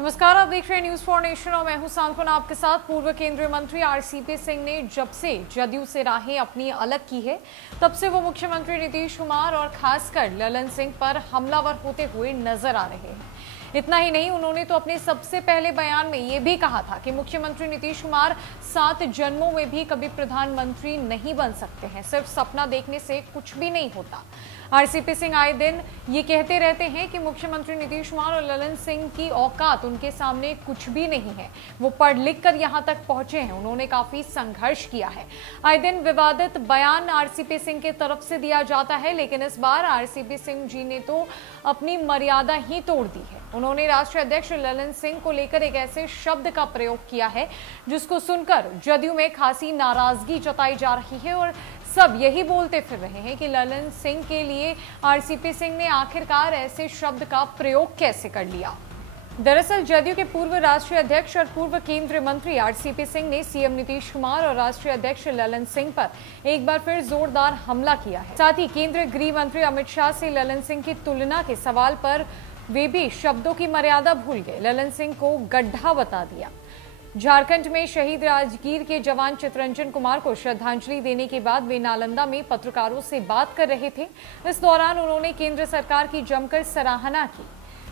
नमस्कार, आप देख रहे हैं न्यूज फॉर नेशन और मैं हूं सांत्वना आपके साथ। पूर्व केंद्रीय मंत्री आरसीपी सिंह ने जब से जदयू से राहें अपनी अलग की है, तब से वो मुख्यमंत्री नीतीश कुमार और खासकर ललन सिंह पर हमलावर होते हुए नजर आ रहे हैं। इतना ही नहीं, उन्होंने तो अपने सबसे पहले बयान में ये भी कहा था कि मुख्यमंत्री नीतीश कुमार 7 जन्मों में भी कभी प्रधानमंत्री नहीं बन सकते हैं, सिर्फ सपना देखने से कुछ भी नहीं होता। आरसीपी सिंह आए दिन ये कहते रहते हैं कि मुख्यमंत्री नीतीश कुमार और ललन सिंह की औकात उनके सामने कुछ भी नहीं है। वो पढ़ लिख कर यहाँ तक पहुंचे हैं, उन्होंने काफी संघर्ष किया है। आए दिन विवादित बयान आरसीपी सिंह की तरफ से दिया जाता है, लेकिन इस बार आरसीपी सिंह जी ने तो अपनी मर्यादा ही तोड़ दी है। उन्होंने राष्ट्रीय अध्यक्ष ललन सिंह को लेकर एक ऐसे शब्द का प्रयोग किया है जिसको सुनकर जदयू में खासी नाराजगी जताई जा रही है और सब यही बोलते फिर रहे हैं कि ललन सिंह के लिए आरसीपी सिंह ने आखिरकार ऐसे शब्द का प्रयोग कैसे कर लिया। दरअसल जदयू के पूर्व राष्ट्रीय अध्यक्ष और पूर्व केंद्रीय मंत्री आरसीपी सिंह ने सीएम नीतीश कुमार और राष्ट्रीय अध्यक्ष ललन सिंह पर एक बार फिर जोरदार हमला किया है। साथ ही केंद्रीय गृह मंत्री अमित शाह से ललन सिंह की तुलना के सवाल पर वे भी शब्दों की मर्यादा भूल गए, ललन सिंह को गड्ढा बता दिया। झारखंड में शहीद राजगीर के जवान चितरंजन कुमार को श्रद्धांजलि देने के बाद वे नालंदा में पत्रकारों से बात कर रहे थे। इस दौरान उन्होंने केंद्र सरकार की जमकर सराहना की।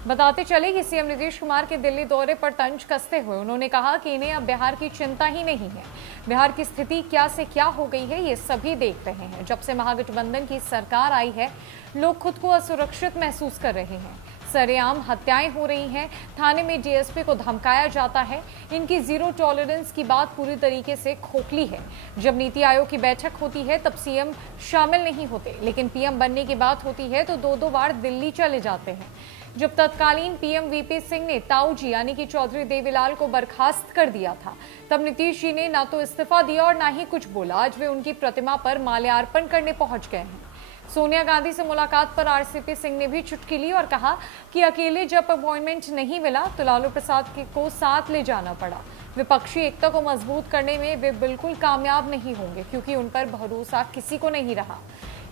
बताते चले कि सीएम नीतीश कुमार के दिल्ली दौरे पर तंज कसते हुए उन्होंने कहा कि इन्हें अब बिहार की चिंता ही नहीं है। बिहार की स्थिति क्या से क्या हो गई है ये सभी देख रहे हैं। जब से महागठबंधन की सरकार आई है, लोग खुद को असुरक्षित महसूस कर रहे हैं। सरेआम हत्याएं हो रही हैं, थाने में डीएसपी को धमकाया जाता है। इनकी जीरो टॉलरेंस की बात पूरी तरीके से खोखली है। जब नीति आयोग की बैठक होती है तब सीएम शामिल नहीं होते, लेकिन पीएम बनने की बात होती है तो दो बार दिल्ली चले जाते हैं। जब तत्कालीन पीएम वीपी सिंह ने ताऊ जी यानी कि चौधरी देवीलाल को बर्खास्त कर दिया था, तब नीतीश जी ने ना तो इस्तीफा दिया और ना ही कुछ बोला। आज वे उनकी प्रतिमा पर माल्यार्पण करने पहुंच गए हैं। सोनिया गांधी से मुलाकात पर आरसीपी सिंह ने भी चुटकी ली और कहा कि अकेले जब अपॉइंटमेंट नहीं मिला तो लालू प्रसाद को साथ ले जाना पड़ा। विपक्षी एकता को मजबूत करने में वे बिल्कुल कामयाब नहीं होंगे, क्योंकि उन पर भरोसा किसी को नहीं रहा।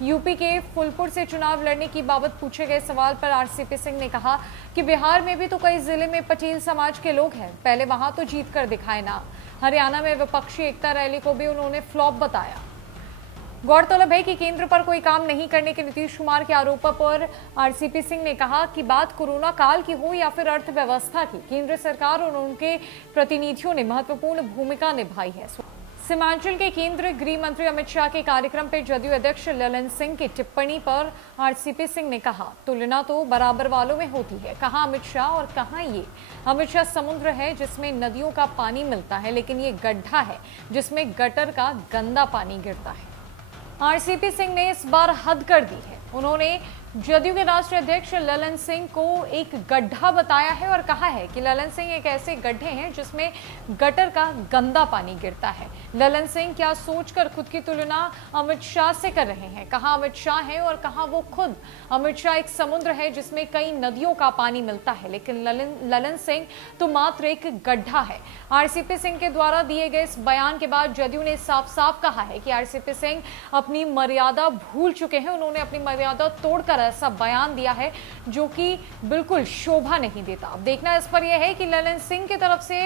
यूपी के फुलपुर से चुनाव लड़ने की बाबत पूछे गए सवाल पर आरसीपी सिंह ने कहा कि बिहार में भी तो कई जिले में पटेल समाज के लोग हैं, पहले वहां तो जीत कर दिखाए ना। हरियाणा में विपक्षी एकता रैली को भी उन्होंने फ्लॉप बताया। गौरतलब है कि केंद्र पर कोई काम नहीं करने के नीतीश कुमार के आरोपों पर आरसीपी सिंह ने कहा कि बात कोरोना काल की हो या फिर अर्थव्यवस्था की, केंद्र सरकार और उनके प्रतिनिधियों ने महत्वपूर्ण भूमिका निभाई है। सीमांचल के केंद्रीय गृह मंत्री अमित शाह के कार्यक्रम पर जदयू अध्यक्ष ललन सिंह की टिप्पणी पर आरसीपी सिंह ने कहा, तुलना तो बराबर वालों में होती है। कहाँ अमित शाह और कहाँ ये। अमित शाह समुद्र है जिसमें नदियों का पानी मिलता है, लेकिन ये गड्ढा है जिसमें गटर का गंदा पानी गिरता है। आरसीपी सिंह ने इस बार हद कर दी है। उन्होंने जदयू के राष्ट्रीय अध्यक्ष ललन सिंह को एक गड्ढा बताया है और कहा है कि ललन सिंह एक ऐसे गड्ढे हैं जिसमें गटर का गंदा पानी गिरता है। ललन सिंह क्या सोचकर खुद की तुलना अमित शाह से कर रहे हैं। कहाँ अमित शाह है और कहाँ वो खुद। अमित शाह एक समुद्र है जिसमें कई नदियों का पानी मिलता है, लेकिन ललन सिंह तो मात्र एक गड्ढा है। आरसीपी सिंह के द्वारा दिए गए इस बयान के बाद जदयू ने साफ साफ कहा है कि आरसीपी सिंह अपनी मर्यादा भूल चुके हैं। उन्होंने अपनी मर्यादा तोड़कर ऐसा बयान दिया है जो कि बिल्कुल शोभा नहीं देता। अब देखना इस पर यह है कि ललन सिंह की तरफ से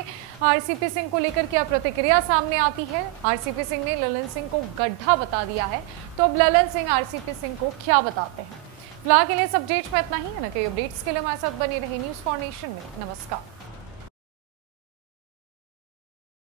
आरसीपी सिंह को लेकर क्या प्रतिक्रिया सामने आती है। आरसीपी सिंह ने ललन सिंह को गड्ढा बता दिया है, तो अब ललन सिंह आरसीपी सिंह को क्या बताते हैं। फिलहाल के लिए इस अपडेट्स में इतना ही है। ना कई अपडेट्स के लिए हमारे साथ बनी रही न्यूज फॉर नेशन में। नमस्कार।